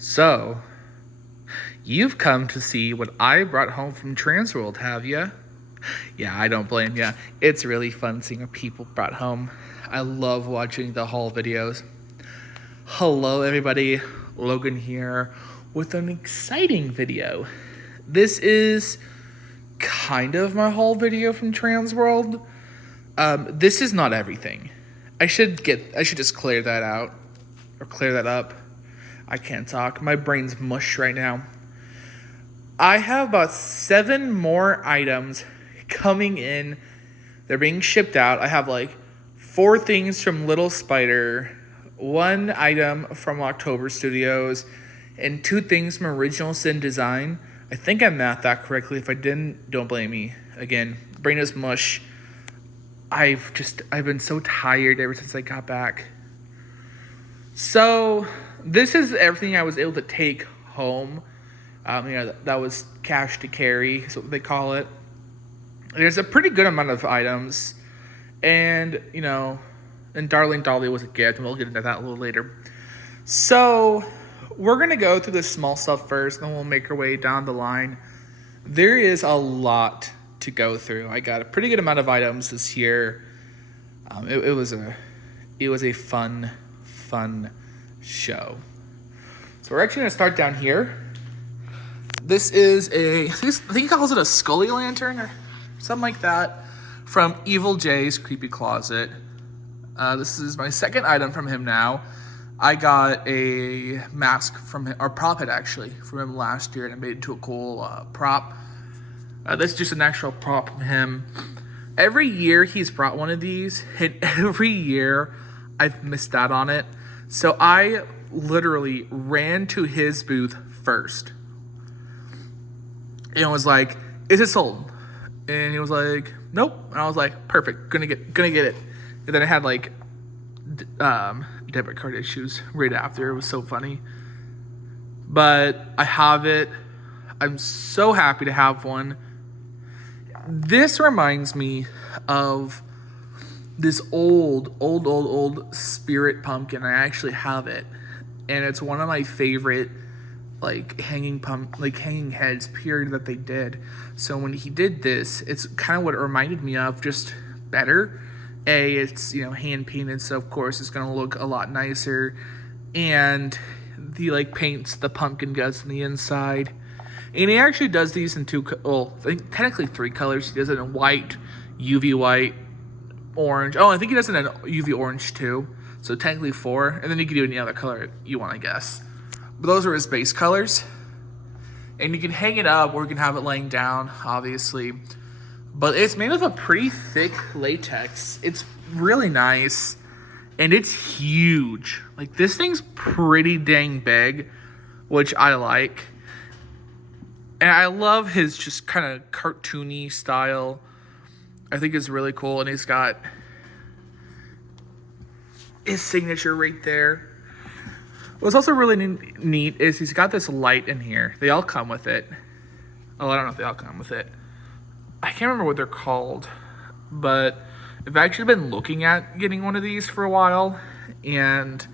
So, you've come to see what I brought home from Transworld, have ya? Yeah, I don't blame ya. It's really fun seeing what people brought home. I love watching the haul videos. Hello, everybody. Logan here with an exciting video. This is kind of my haul video from Transworld. This is not everything. I should just clear that out or clear that up. I can't talk. My brain's mush right now. I have about 7 more items coming in. They're being shipped out. I have like 4 things from Little Spider, 1 item from October Studios, and 2 things from Original Sin Design. I think I mathed that correctly. If I didn't, don't blame me. Again, brain is mush. I've been so tired ever since I got back. So this is everything I was able to take home. That was cash to carry, is what they call it. There's a pretty good amount of items. And Darling Dolly was a gift, and we'll get into that a little later. So we're going to go through the small stuff first, and then we'll make our way down the line. There is a lot to go through. I got a pretty good amount of items this year. It was a fun show. So we're actually going to start down here. This is I think he calls it a Scully lantern or something like that, from Evil Jay's Creepy Closet. This is my second item from him now. I got a mask from him, or prop head actually, from him last year, and I made it into a cool prop. This is just an actual prop from him. Every year he's brought one of these, and every year I've missed out on it. So I literally ran to his booth first and was like, "Is it sold?" And he was like, "Nope." And I was like, "Perfect, gonna get it." And then I had like debit card issues right after. It was so funny, but I have it. I'm so happy to have one. This reminds me of this old spirit pumpkin. I actually have it, and it's one of my favorite hanging heads period that they did. So when he did this, it's kind of what it reminded me of, just better. It's hand painted, so of course it's gonna look a lot nicer, and he paints the pumpkin guts on the inside. And he actually does these in 2, I think technically 3 colors. He does it in white, UV white, orange. Oh, I think he does it in UV orange too. So technically 4. And then you can do any other color you want, I guess. But those are his base colors. And you can hang it up or you can have it laying down, obviously. But it's made of a pretty thick latex. It's really nice. And it's huge. This thing's pretty dang big, which I like. And I love his just kind of cartoony style. I think it's really cool. And he's got his signature right there. What's also really neat is he's got this light in here. They all come with it. Oh, I don't know if they all come with it. I can't remember what they're called. But I've actually been looking at getting one of these for a while. And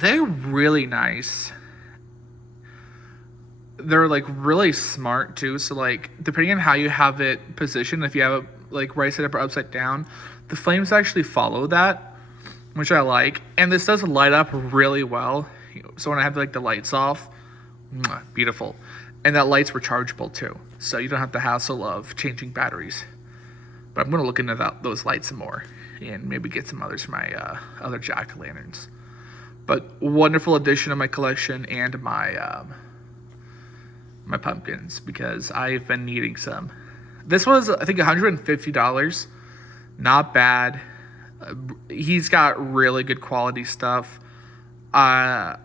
they're really nice. They're really smart too. So depending on how you have it positioned, if you have it right side up or upside down, the flames actually follow that, which I like. And this does light up really well. So when I have the lights off, beautiful. And that light's rechargeable too, so you don't have the hassle of changing batteries. But I'm gonna look into those lights some more and maybe get some others for my other jack-o'-lanterns. But wonderful addition to my collection and my pumpkins, because I've been needing some. This was, I think, $150. Not bad. He's got really good quality stuff. I'm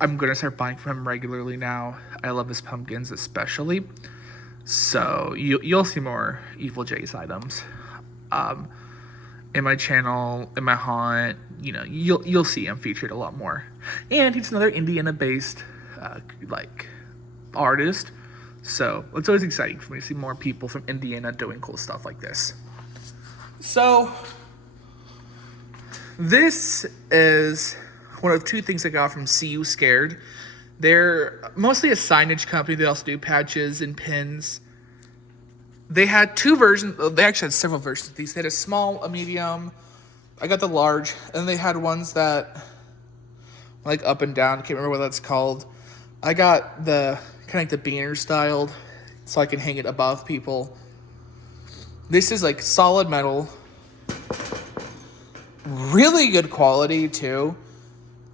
gonna start buying from him regularly now. I love his pumpkins especially. So you'll see more Evil Jay's items in my channel, in my haunt. You'll see him featured a lot more. And he's another Indiana-based artist, so it's always exciting for me to see more people from Indiana doing cool stuff like this. So this is one of two things I got from See You Scared. They're mostly a signage company. They also do patches and pins. They had two versions. They actually had several versions of these. They had a small, a medium. I got the large. And they had ones that like up and down. I can't remember what that's called. I got the kind of like the banner styled so I can hang it above people. This is like solid metal. Really good quality too.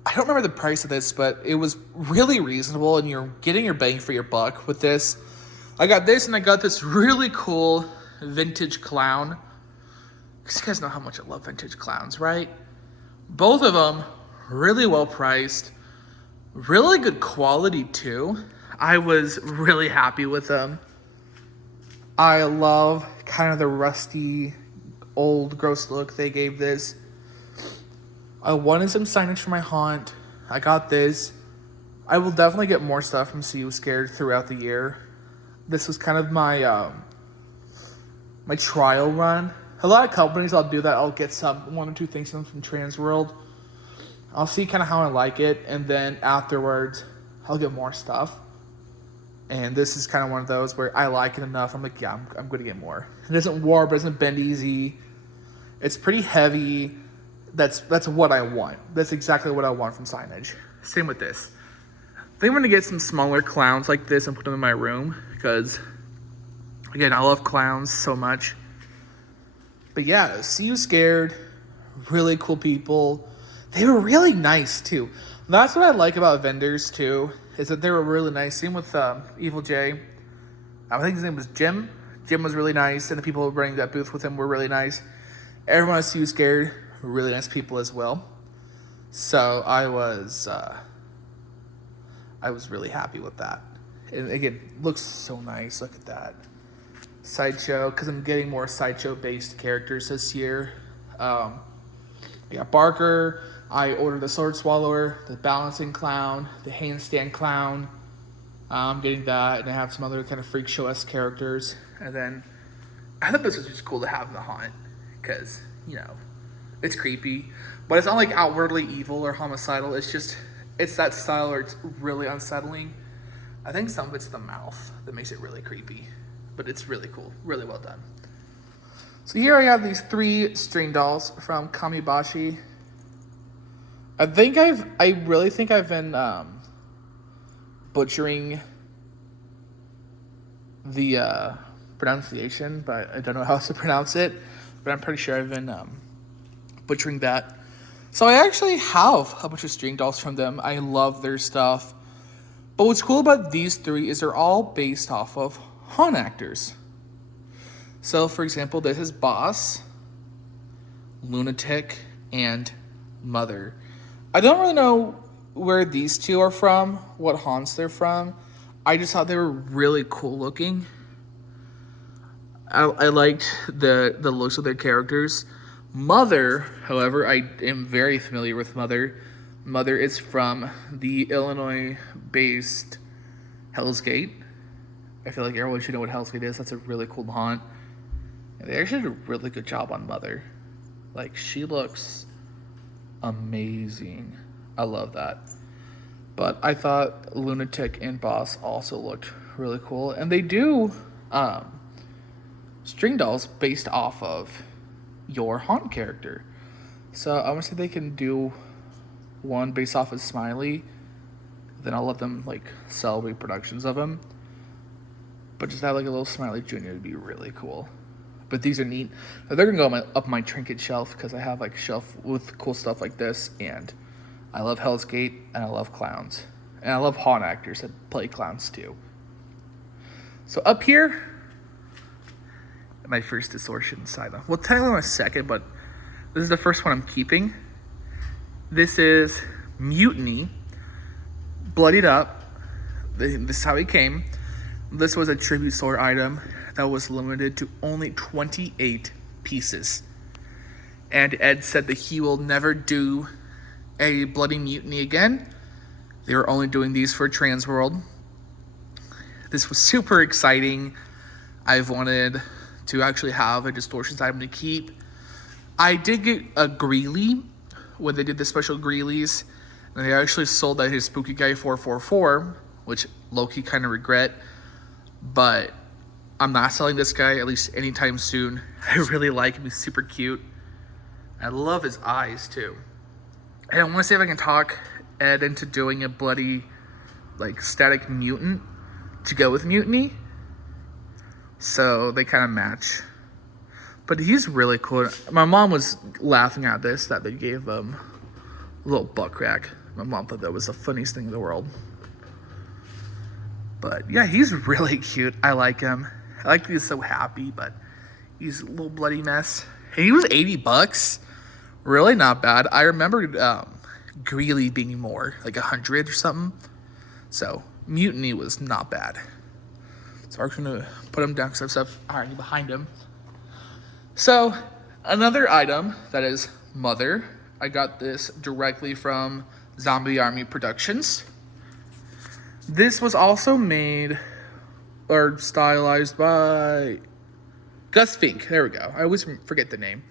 I don't remember the price of this, but it was really reasonable and you're getting your bang for your buck with this. I got this and I got this really cool vintage clown. You guys know how much I love vintage clowns, right? Both of them really well priced. Really good quality too. I was really happy with them. I love kind of the rusty, old, gross look they gave this. I wanted some signage for my haunt. I got this. I will definitely get more stuff from See You Scared throughout the year. This was kind of my my trial run. A lot of companies I'll do that. I'll get one or two things from Transworld. I'll see kind of how I like it, and then afterwards I'll get more stuff. And this is kind of one of those where I like it enough. I'm like, yeah, I'm going to get more. It doesn't warp, it doesn't bend easy. It's pretty heavy. That's what I want. That's exactly what I want from signage. Same with this. I think I'm going to get some smaller clowns like this and put them in my room because, again, I love clowns so much. But yeah, See You Scared. Really cool people. They were really nice too. That's what I like about vendors too, is that they were really nice. Same with Evil J. I think his name was Jim. Jim was really nice, and the people running that booth with him were really nice. Everyone at See You Scared were really nice people as well. So I was really happy with that. And again, looks so nice. Look at that. Sideshow, because I'm getting more sideshow-based characters this year. I got Barker. I ordered the Sword Swallower, the Balancing Clown, the Handstand Clown. I'm getting that, and I have some other kind of freak show-esque characters. And then I thought this was just cool to have in the haunt, because, you know, it's creepy. But it's not like outwardly evil or homicidal. It's that style where it's really unsettling. I think some of it's the mouth that makes it really creepy. But it's really cool. Really well done. So here I have these 3 string dolls from Kamibashi. I really think I've been butchering the pronunciation, but I don't know how else to pronounce it. But I'm pretty sure I've been butchering that. So I actually have a bunch of string dolls from them. I love their stuff. But what's cool about these 3 is they're all based off of haunt actors. So, for example, this is Boss, Lunatic, and Mother. I don't really know where these 2 are from, what haunts they're from. I just thought they were really cool looking. I liked the looks of their characters. Mother, however, I am very familiar with Mother. Mother is from the Illinois-based Hell's Gate. I feel like everyone should know what Hell's Gate is. That's a really cool haunt. And they actually did a really good job on Mother. Like, she looks amazing. I love that. But I thought Lunatic and Boss also looked really cool. And they do string dolls based off of your haunt character. So I want to say they can do one based off of Smiley. Then I'll let them like sell reproductions of him. But just have like a little Smiley Jr. would be really cool. But these are neat. They're gonna go up my trinket shelf because I have like a shelf with cool stuff like this. And I love Hell's Gate and I love clowns. And I love haunt actors that play clowns too. So up here, my first distortion side. We'll tell you in a second, but this is the first one I'm keeping. This is Mutiny, bloodied up. This is how he came. This was a tribute store item that was limited to only 28 pieces. And Ed said that he will never do a Bloody Mutiny again. They were only doing these for Transworld. This was super exciting. I've wanted to actually have a distortions item to keep. I did get a Greeley when they did the special Greeleys. And they actually sold that his Spooky Guy 444, which low-key kind of regret. But I'm not selling this guy, at least anytime soon. I really like him. He's super cute. I love his eyes, too. And I want to see if I can talk Ed into doing a bloody, like, static mutant to go with Mutiny. So they kind of match. But he's really cool. My mom was laughing at this, that they gave him a little butt crack. My mom thought that was the funniest thing in the world. But yeah, he's really cute. I like him. I like that he's so happy, but he's a little bloody mess. And he was $80. Really not bad. I remember Greeley being more, like 100 or something. So Mutiny was not bad. So I'm gonna put him down because I have stuff already behind him. So another item that is Mother. I got this directly from Zombie Army Productions. This was also made or stylized by Gus Fink. There we go. I always forget the name.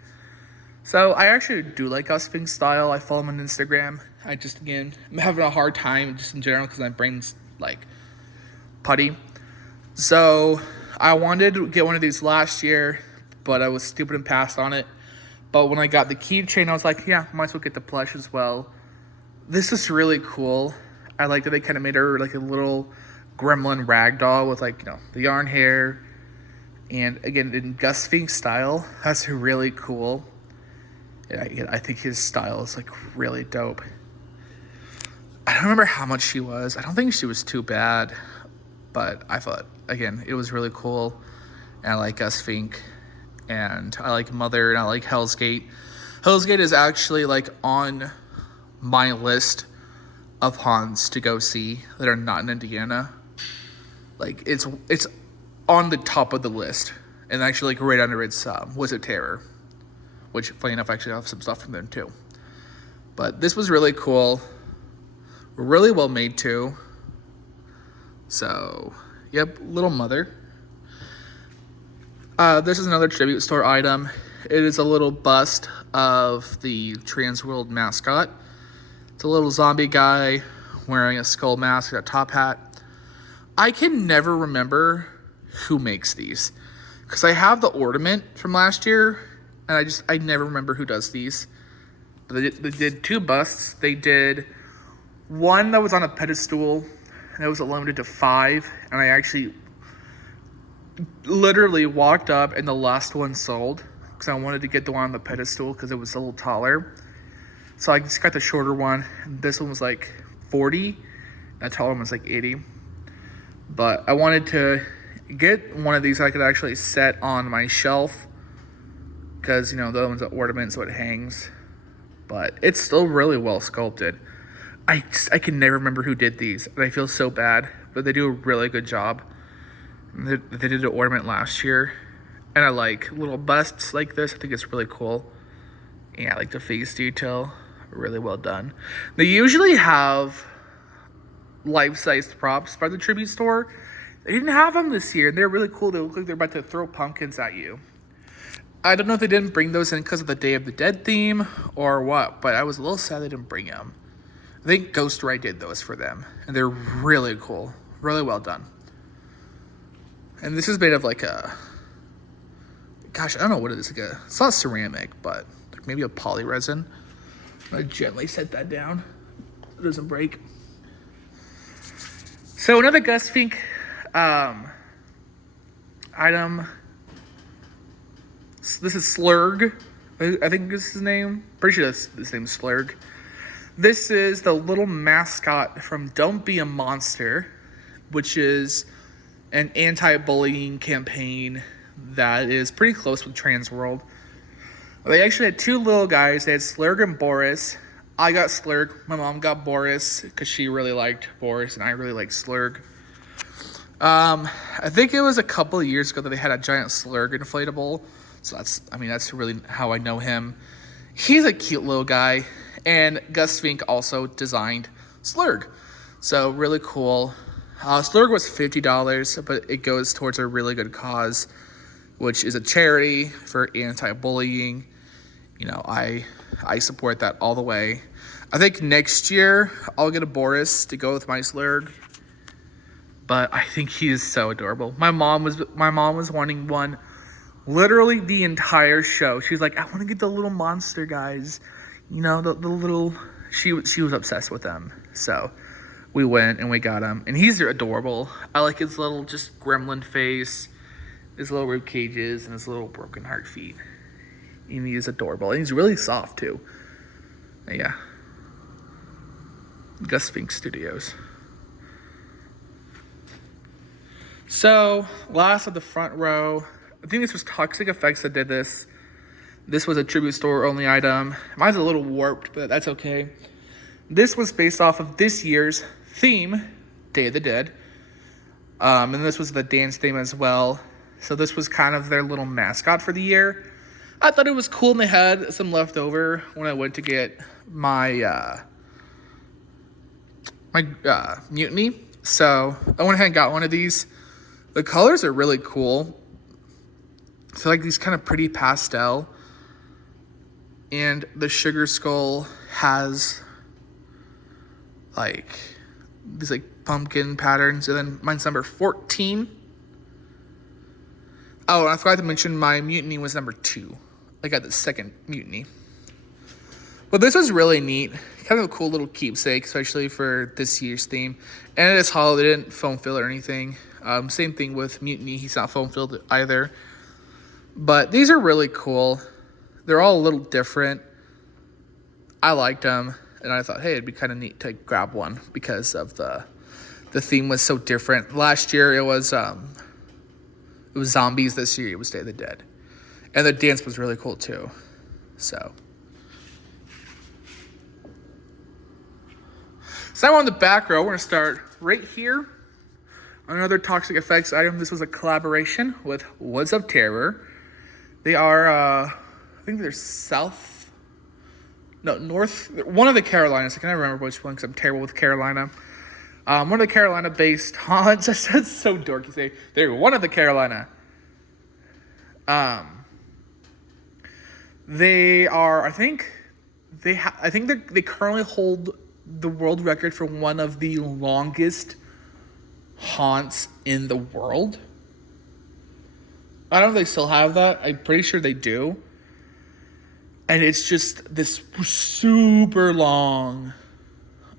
So I actually do like Gus Fink's style. I follow him on Instagram. I just, again, I'm having a hard time just in general because my brain's like putty. So I wanted to get one of these last year, but I was stupid and passed on it. But when I got the keychain, I was like, yeah, might as well get the plush as well. This is really cool. I like that they kind of made her like a little gremlin ragdoll with, like, you know, the yarn hair. And again, in Gus Fink style, that's really cool. And I think his style is like really dope. I don't remember how much she was. I don't think she was too bad. But I thought, again, it was really cool. And I like Gus Fink. And I like Mother, and I like Hell's Gate. Hell's Gate is actually like on my list of haunts to go see that are not in Indiana. Like it's on the top of the list, and actually like right under it's Wizard Terror, which funny enough I actually have some stuff from them too. But this was really cool, really well made too. So yep, Little Mother. This is another tribute store item. It is a little bust of the Transworld mascot. It's a little zombie guy wearing a skull mask and a top hat. I can never remember who makes these, because I have the ornament from last year, and I never remember who does these. But they did two busts. They did one that was on a pedestal, and it was limited to 5, and I actually literally walked up and the last one sold because I wanted to get the one on the pedestal because it was a little taller. So I just got the shorter one, and this one was like 40, that taller one was like 80. But I wanted to get one of these I could actually set on my shelf because, you know, the other one's an ornament, so it hangs. But it's still really well sculpted. I can never remember who did these, and I feel so bad, but they do a really good job. They did an ornament last year, and I like little busts like this. I think it's really cool. Yeah, I like the face detail. Really well done. They usually have life-sized props by the tribute store. They didn't have them this year, and they're really cool. They look like they're about to throw pumpkins at you. I don't know if they didn't bring those in because of the Day of the Dead theme or what, but I was a little sad they didn't bring them. I think Ghost Ride did those for them, and they're really cool. Really well done. And this is made of like a, gosh, I don't know what it is. Like it's not ceramic, but maybe a poly resin. I'm gonna gently set that down so it doesn't break. So another Gus Fink item. This is Slurg. I think this is his name. Pretty sure his name is Slurg. This is the little mascot from Don't Be a Monster, which is an anti-bullying campaign that is pretty close with Transworld. They actually had two little guys. They had Slurg and Boris. I got Slurg. My mom got Boris because she really liked Boris, and I really liked Slurg. I think it was a couple of years ago that they had a giant Slurg inflatable. So that's really how I know him. He's a cute little guy, and Gus Fink also designed Slurg. So really cool. Slurg was $50, but it goes towards a really good cause, which is a charity for anti-bullying. You know, I support that all the way. I think next year I'll get a Boris to go with my Slurg. But I think he is so adorable. My mom was wanting one literally the entire show. She was like, I want to get the little monster guys. You know, the little... She was obsessed with them. So we went and we got him. And he's adorable. I like his little just gremlin face, his little rib cages, and his little broken heart feet. And he is adorable. And he's really soft, too. Yeah. Gus Fink Studios. So, last of the front row, I think this was Toxic Effects that did this. This was a tribute store only item. Mine's a little warped, but that's okay. This was based off of this year's theme, Day of the Dead. And this was the dance theme as well. So this was kind of their little mascot for the year. I thought it was cool, and they had some left over when I went to get my mutiny. So I went ahead and got one of these. The colors are really cool. So like these kind of pretty pastel. And the sugar skull has like these like pumpkin patterns. And then mine's number 14. Oh, and I forgot to mention my mutiny was number 2. I got the second mutiny. But this was really neat. Kind of a cool little keepsake, especially for this year's theme. And it is hollow. They didn't foam fill or anything. Same thing with Mutiny. He's not foam filled either. But these are really cool. They're all a little different. I liked them. And I thought, hey, it'd be kind of neat to grab one because of the theme was so different. Last year it was zombies. This year it was Day of the Dead. And the dance was really cool too. So now on the back row, we're going to start right here. Another Toxic Effects item. This was a collaboration with Woods of Terror. They are, I think they're north, one of the Carolinas. I can't remember which one because I'm terrible with Carolina. One of the Carolina-based haunts. That's so dorky. Say they're one of the Carolina. They are, I think they currently hold the world record for one of the longest haunts in the world. I don't know if they still have that. I'm pretty sure they do. And it's just this super long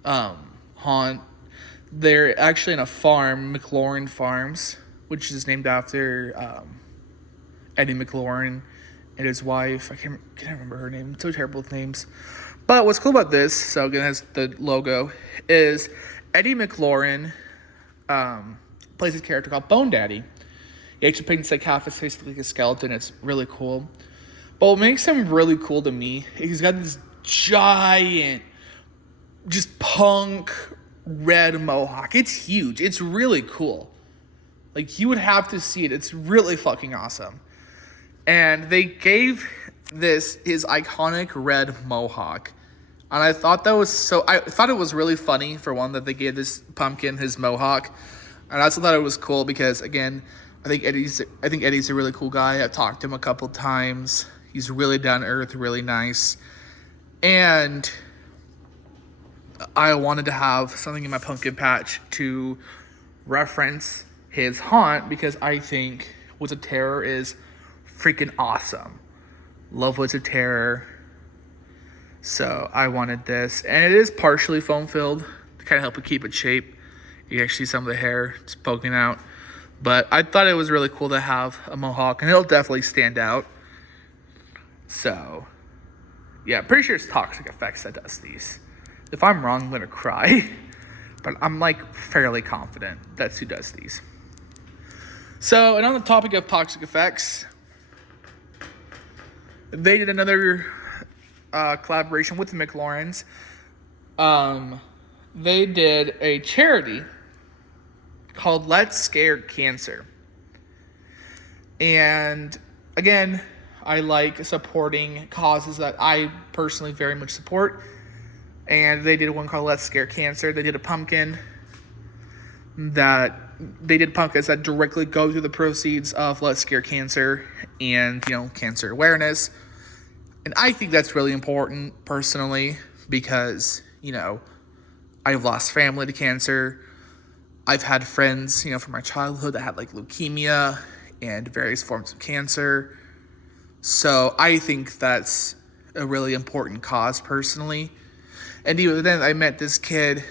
haunt. They're actually in a farm, McLaurin Farms, which is named after Eddie McLaurin and his wife. I can't remember her name. I'm so terrible with names. But what's cool about this, so again, it has the logo, is Eddie McLaurin plays his character called Bone Daddy. He actually paints like half his face like a skeleton. It's really cool. But what makes him really cool to me, he's got this giant, just punk red mohawk. It's huge. It's really cool. Like, you would have to see it. It's really fucking awesome. And they gave this his iconic red mohawk. And I thought it was really funny, for one, that they gave this pumpkin his mohawk. And I also thought it was cool because, again, I think Eddie's a really cool guy. I've talked to him a couple times. He's really down to earth, really nice. And I wanted to have something in my pumpkin patch to reference his haunt because I think Woods of Terror is freaking awesome. Love Woods of Terror. So I wanted this. And it is partially foam filled to kind of help it keep its shape. You can actually see some of the hair just poking out. But I thought it was really cool to have a mohawk. And it'll definitely stand out. So, yeah, pretty sure it's Toxic Effects that does these. If I'm wrong, I'm going to cry. But I'm, fairly confident that's who does these. So, and on the topic of Toxic Effects, they did another collaboration with the McLaurins. They did a charity called Let's Scare Cancer. And, again, I like supporting causes that I personally very much support. And they did one called Let's Scare Cancer. They did a pumpkin that directly go to the proceeds of Let's Scare Cancer and, cancer awareness. And I think that's really important personally because You know, I've lost family to cancer. I've had friends, from my childhood that had like leukemia and various forms of cancer. So I think that's a really important cause personally. And even then, I met this kid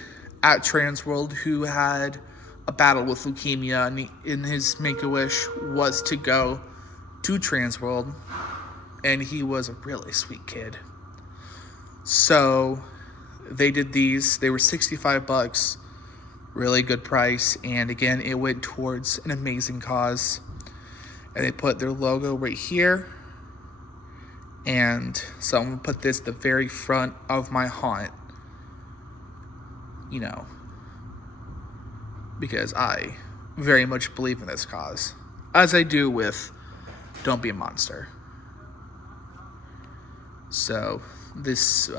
at Transworld who had a battle with leukemia, and his make-a-wish was to go to Transworld, and he was a really sweet kid. So they did these. They were $65, really good price, and again, it went towards an amazing cause. And they put their logo right here. And so I'm gonna put this at the very front of my haunt, because I very much believe in this cause, as I do with Don't Be a Monster. So this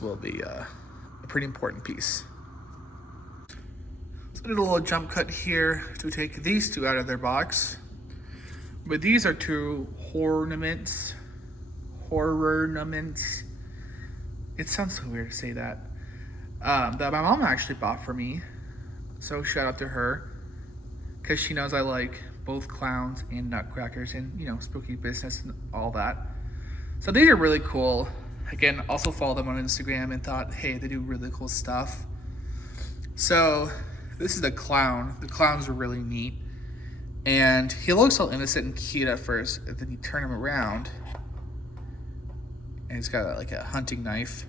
will be a pretty important piece. So I did a little jump cut here to take these two out of their box. But these are two horror-naments. It sounds so weird to say that. That my mom actually bought for me. So shout out to her. Because she knows I like both clowns and nutcrackers and, spooky business and all that. So these are really cool. Again, also follow them on Instagram and thought, hey, they do really cool stuff. So this is the clown. The clowns are really neat. And he looks all innocent and cute at first, and then you turn him around, and he's got like a hunting knife.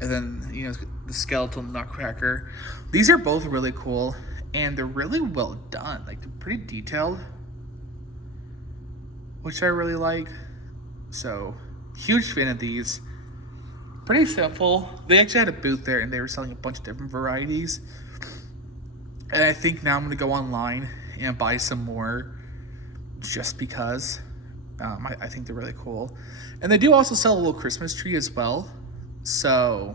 And then, the skeletal nutcracker. These are both really cool, and they're really well done. Like, they're pretty detailed, which I really like. So, huge fan of these. Pretty simple. They actually had a booth there, and they were selling a bunch of different varieties. And I think now I'm going to go online and buy some more just because. I think they're really cool. And they do also sell a little Christmas tree as well. So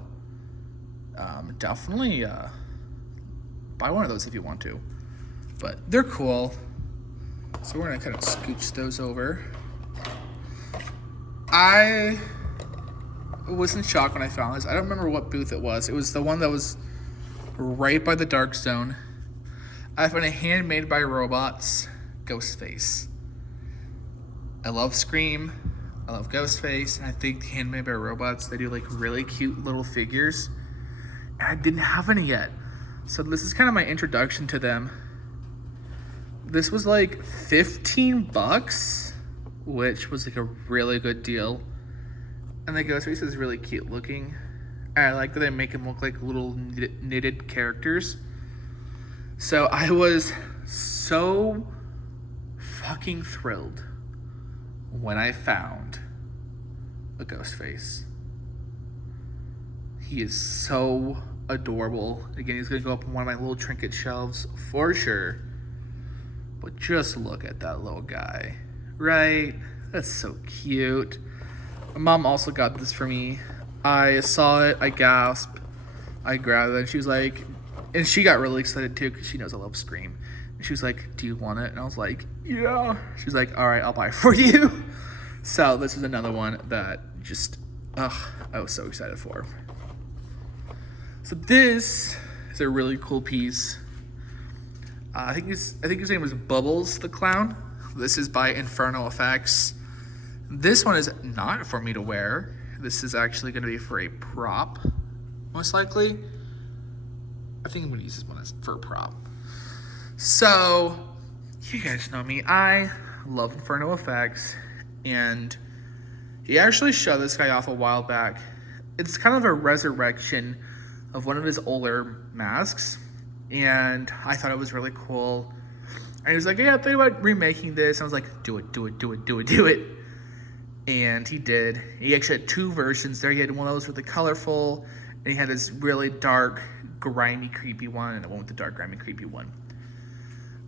definitely buy one of those if you want to. But they're cool. So we're going to kind of scooch those over. I was in shock when I found this. I don't remember what booth it was. It was the one that was right by the Dark Zone. I found a Handmade by Robots Ghostface. I love Scream. I love Ghostface. And I think Handmade by Robots, they do like really cute little figures. And I didn't have any yet. So this is kind of my introduction to them. This was like $15, which was like a really good deal. And the Ghostface is really cute looking. And I like that they make him look like little knitted characters. So I was so fucking thrilled when I found a Ghostface. He is so adorable. Again, he's going to go up on one of my little trinket shelves for sure. But just look at that little guy, right? That's so cute. My mom also got this for me. I saw it, I gasped, I grabbed it, and she was like, and she got really excited too because she knows I love Scream. And she was like, do you want it? And I was like, yeah. She's like, all right, I'll buy it for you. So this is another one that just, I was so excited for. So this is a really cool piece. I think his name was Bubbles the Clown. This is by Inferno Effects. This one is not for me to wear. This is actually going to be for a prop, most likely. I think I'm going to use this one for a prop. So, you guys know me. I love Inferno Effects. And he actually showed this guy off a while back. It's kind of a resurrection of one of his older masks. And I thought it was really cool. And he was like, yeah, think about remaking this. And I was like, do it. And he did. He actually had two versions there. He had one of those with the colorful, and he had this really dark, grimy, creepy one, and the one with the dark, grimy, creepy one.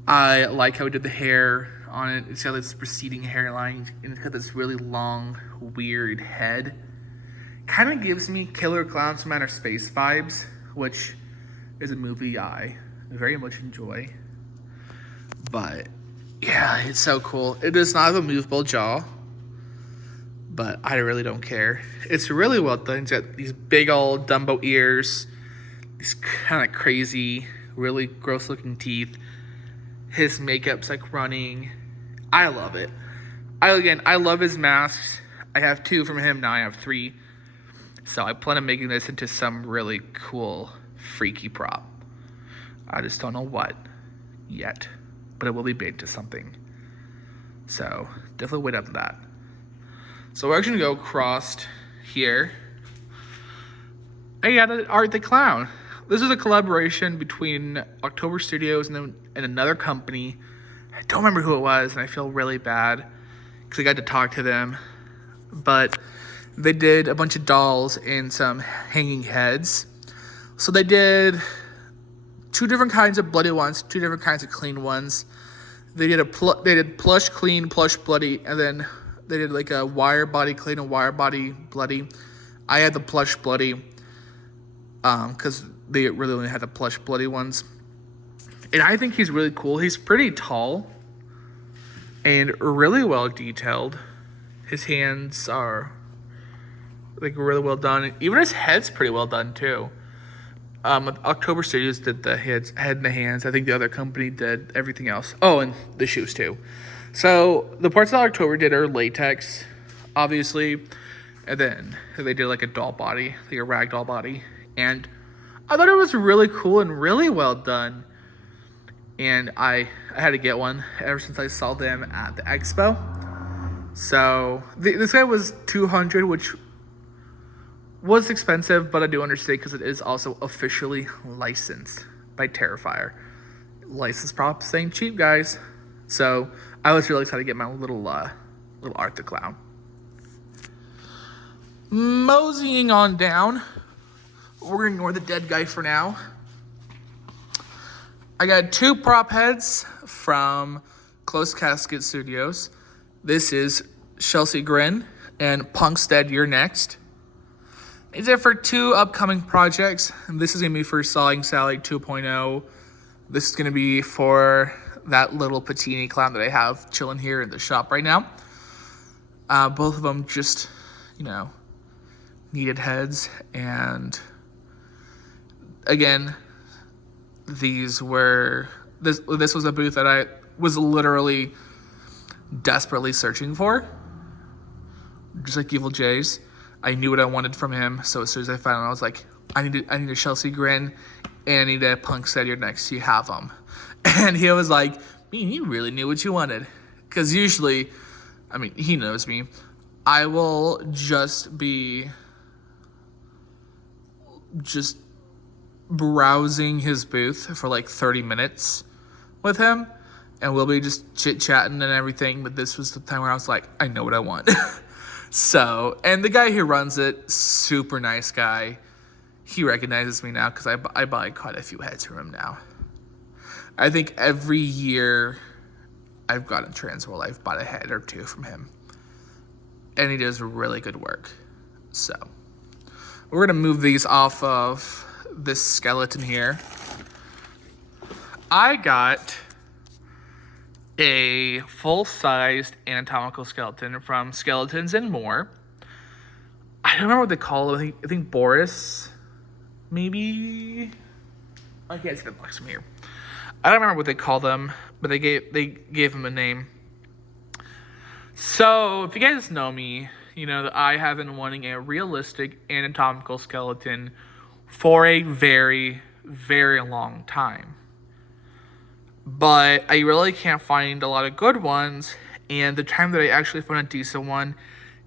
I like how he did the hair on it. It's got this receding hairline, and it's got this really long, weird head. Kind of gives me Killer Clowns from Outer Space vibes, which is a movie I very much enjoy. But, yeah, it's so cool. It does not have a movable jaw, but I really don't care. It's really well done. He's got these big old Dumbo ears, these kind of crazy, really gross looking teeth. His makeup's like running. I love it. I love his masks. I have 2 from him, now I have 3. So I plan on making this into some really cool, freaky prop. I just don't know what yet, but it will be made to something. So definitely wait up to that. So we're actually gonna go across here. I got Art the Clown. This is a collaboration between October Studios and another company. I don't remember who it was, and I feel really bad because I got to talk to them. But they did a bunch of dolls and some hanging heads. So they did 2 different kinds of bloody ones, 2 different kinds of clean ones. They did plush clean, plush bloody, and then they did like a wire body clean and wire body bloody. I had the plush bloody because they really only had the plush bloody ones. And I think he's really cool. He's pretty tall and really well detailed. His hands are like really well done. Even his head's pretty well done too. October Studios did the head and the hands. I think the other company did everything else. Oh, and the shoes too. So the parts that October did are latex, obviously, and then they did like a doll body, like a rag doll body, and I thought it was really cool and really well done. And I had to get one ever since I saw them at the expo. So this guy was $200, which was expensive, but I do understand because it is also officially licensed by Terrifier. Licensed props ain't cheap, guys. So I was really excited to get my little Art the Clown. Moseying on down. We're gonna ignore the dead guy for now. I got 2 prop heads from Close Casket Studios. This is Chelsea Grin and Punkstead You're Next. These are for 2 upcoming projects. And this is going to be for Sawing Sally 2.0. This is going to be for that little Patini clown that I have chilling here in the shop right now. Both of them just, needed heads. And again, this was a booth that I was literally desperately searching for. Just like Evil J's. I knew what I wanted from him, so as soon as I found him, I was like, I need a Chelsea Grin, and I need a Punkstead You're Next. You have them. And he was like, man, you really knew what you wanted. Because usually, he knows me. I will just be browsing his booth for like 30 minutes with him, and we'll be just chit-chatting and everything. But this was the time where I was like, I know what I want. So, and the guy who runs it, super nice guy. He recognizes me now because I buy quite a few heads from him now. I think every year I've gotten Transworld, I've bought a head or 2 from him. And he does really good work. So, we're going to move these off of this skeleton here. I got a full-sized anatomical skeleton from Skeletons and More. I don't remember what they call it. I think Boris, maybe? I can't see the box from here. I don't remember what they call them, but they gave him a name. So, if you guys know me, you know that I have been wanting a realistic anatomical skeleton for a very, very long time. But I really can't find a lot of good ones, and the time that I actually found a decent one,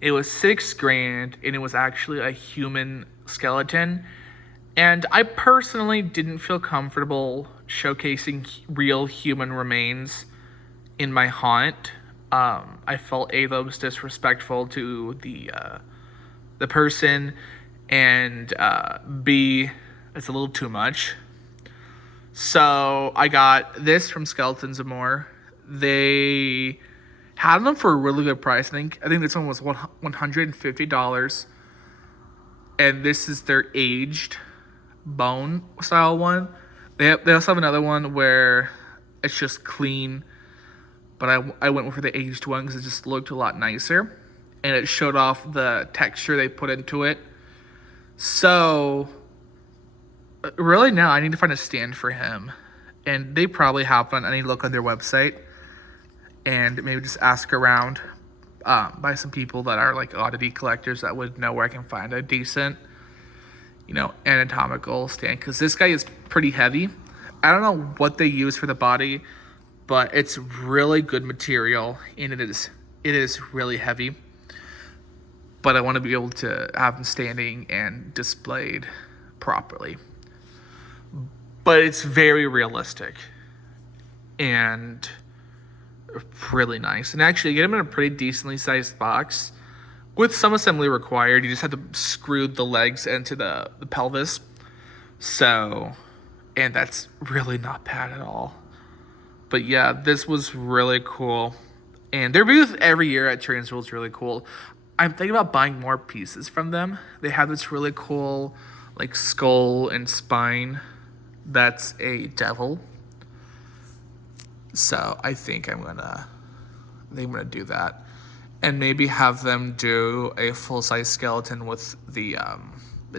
it was $6,000, and it was actually a human skeleton. And I personally didn't feel comfortable showcasing real human remains in my haunt. I felt A, that was disrespectful to the person, and B, it's a little too much. So I got this from Skeletons and More. They had them for a really good price. I think this one was $150. And this is their aged bone style one. They also have another one where it's just clean. But I went for the aged one because it just looked a lot nicer. and it showed off the texture they put into it. So really now I need to find a stand for him, and they probably have one. I need to look on their website and maybe just ask around by some people that are like oddity collectors that would know where I can find a decent, anatomical stand, because this guy is pretty heavy. I don't know what they use for the body, but it's really good material, and it is really heavy. But I want to be able to have him standing and displayed properly. But it's very realistic and really nice. And actually, you get them in a pretty decently sized box with some assembly required. You just have to screw the legs into the pelvis. So, and that's really not bad at all. But yeah, this was really cool. And their booth every year at Transworld is really cool. I'm thinking about buying more pieces from them. They have this really cool, like, skull and spine that's a devil. So I think I'm gonna do that, and maybe have them do a full size skeleton with the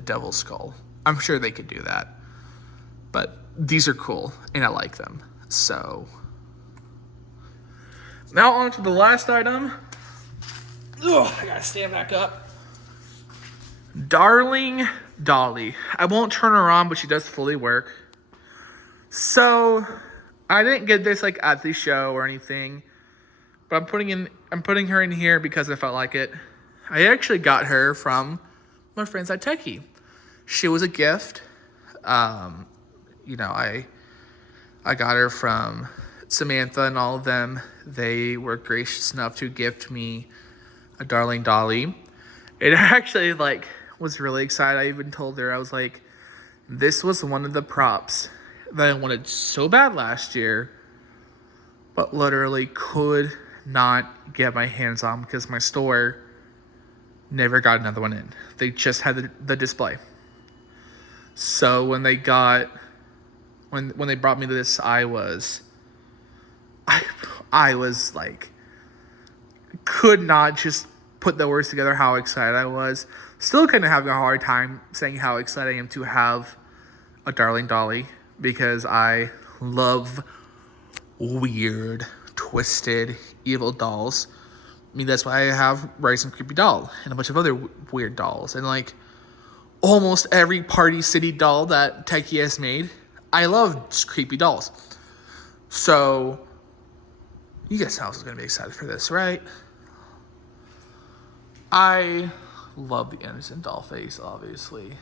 devil skull. I'm sure they could do that, but these are cool and I like them. So now on to the last item. Ugh, I gotta stand back up. Darling Dolly. I won't turn her on, but she does fully work. So I didn't get this like at the show or anything, but I'm putting her in here because I felt like it. I actually got her from my friends at Techie. She was a gift. I got her from Samantha and all of them. They were gracious enough to gift me a Darling Dolly. It actually was really excited. I even told her, I was like, this was one of the props that I wanted so bad last year, but literally could not get my hands on because my store never got another one in. They just had the display. So when they brought me this, I was like, could not just put the words together how excited I was. Still kind of having a hard time saying how excited I am to have a Darling Dolly, because I love weird, twisted, evil dolls. I mean, that's why I have Rise and Creepy Doll and a bunch of other weird dolls. And like almost every Party City doll that Techie has made, I love creepy dolls. So you guys know I was going to be excited for this, right? I love the innocent doll face, obviously.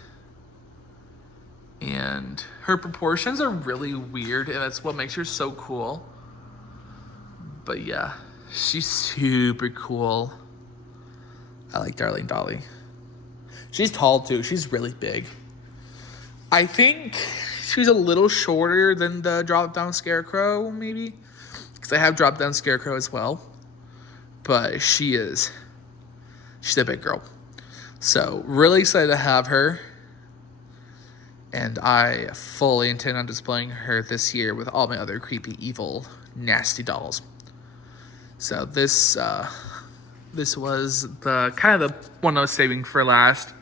And her proportions are really weird, and that's what makes her so cool. But yeah, she's super cool. I like Darling Dolly. She's tall too. She's really big. I think she's a little shorter than the drop down Scarecrow, maybe, because I have drop down Scarecrow as well. But she's a big girl. So really excited to have her. And I fully intend on displaying her this year with all my other creepy, evil, nasty dolls. So this was the kind of the one I was saving for last.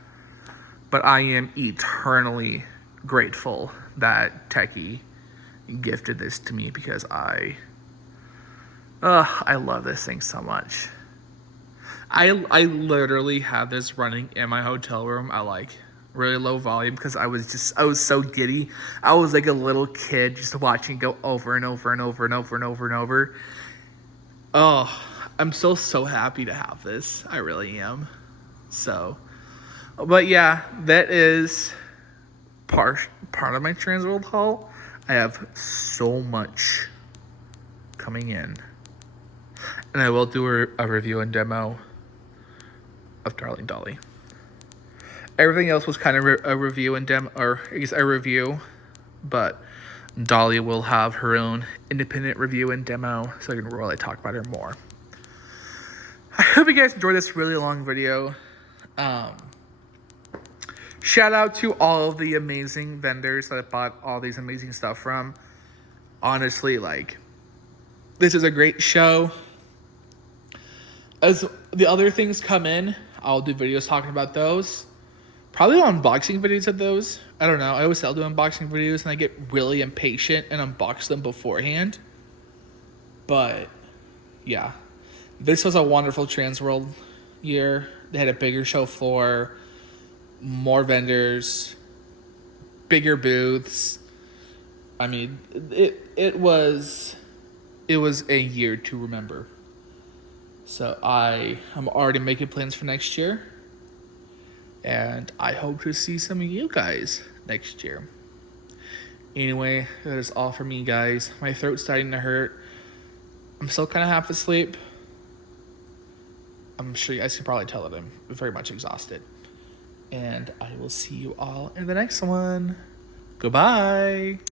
But I am eternally grateful that Techie gifted this to me, because I love this thing so much. I literally have this running in my hotel room at really low volume, because I was so giddy. I was like a little kid just watching it go over and over and over and over and over and over. Oh, I'm so happy to have this. I really am. So, but yeah, that is part of my Transworld haul. I have so much coming in, and I will do a review and demo of Darling Dolly. Everything else was kind of a review and demo, or I guess a review, but Dolly will have her own independent review and demo, so I can really talk about her more. I hope you guys enjoyed this really long video. Shout out to all of the amazing vendors that I bought all these amazing stuff from. Honestly, this is a great show. As the other things come in, I'll do videos talking about those. Probably unboxing videos of those. I don't know. I always say I'll do unboxing videos and I get really impatient and unbox them beforehand. But yeah, this was a wonderful Transworld year. They had a bigger show floor, more vendors, bigger booths. I mean, it was a year to remember. So I am already making plans for next year. And I hope to see some of you guys next year. Anyway, that is all for me, guys. My throat's starting to hurt. I'm still kind of half asleep. I'm sure you guys can probably tell that I'm very much exhausted. And I will see you all in the next one. Goodbye.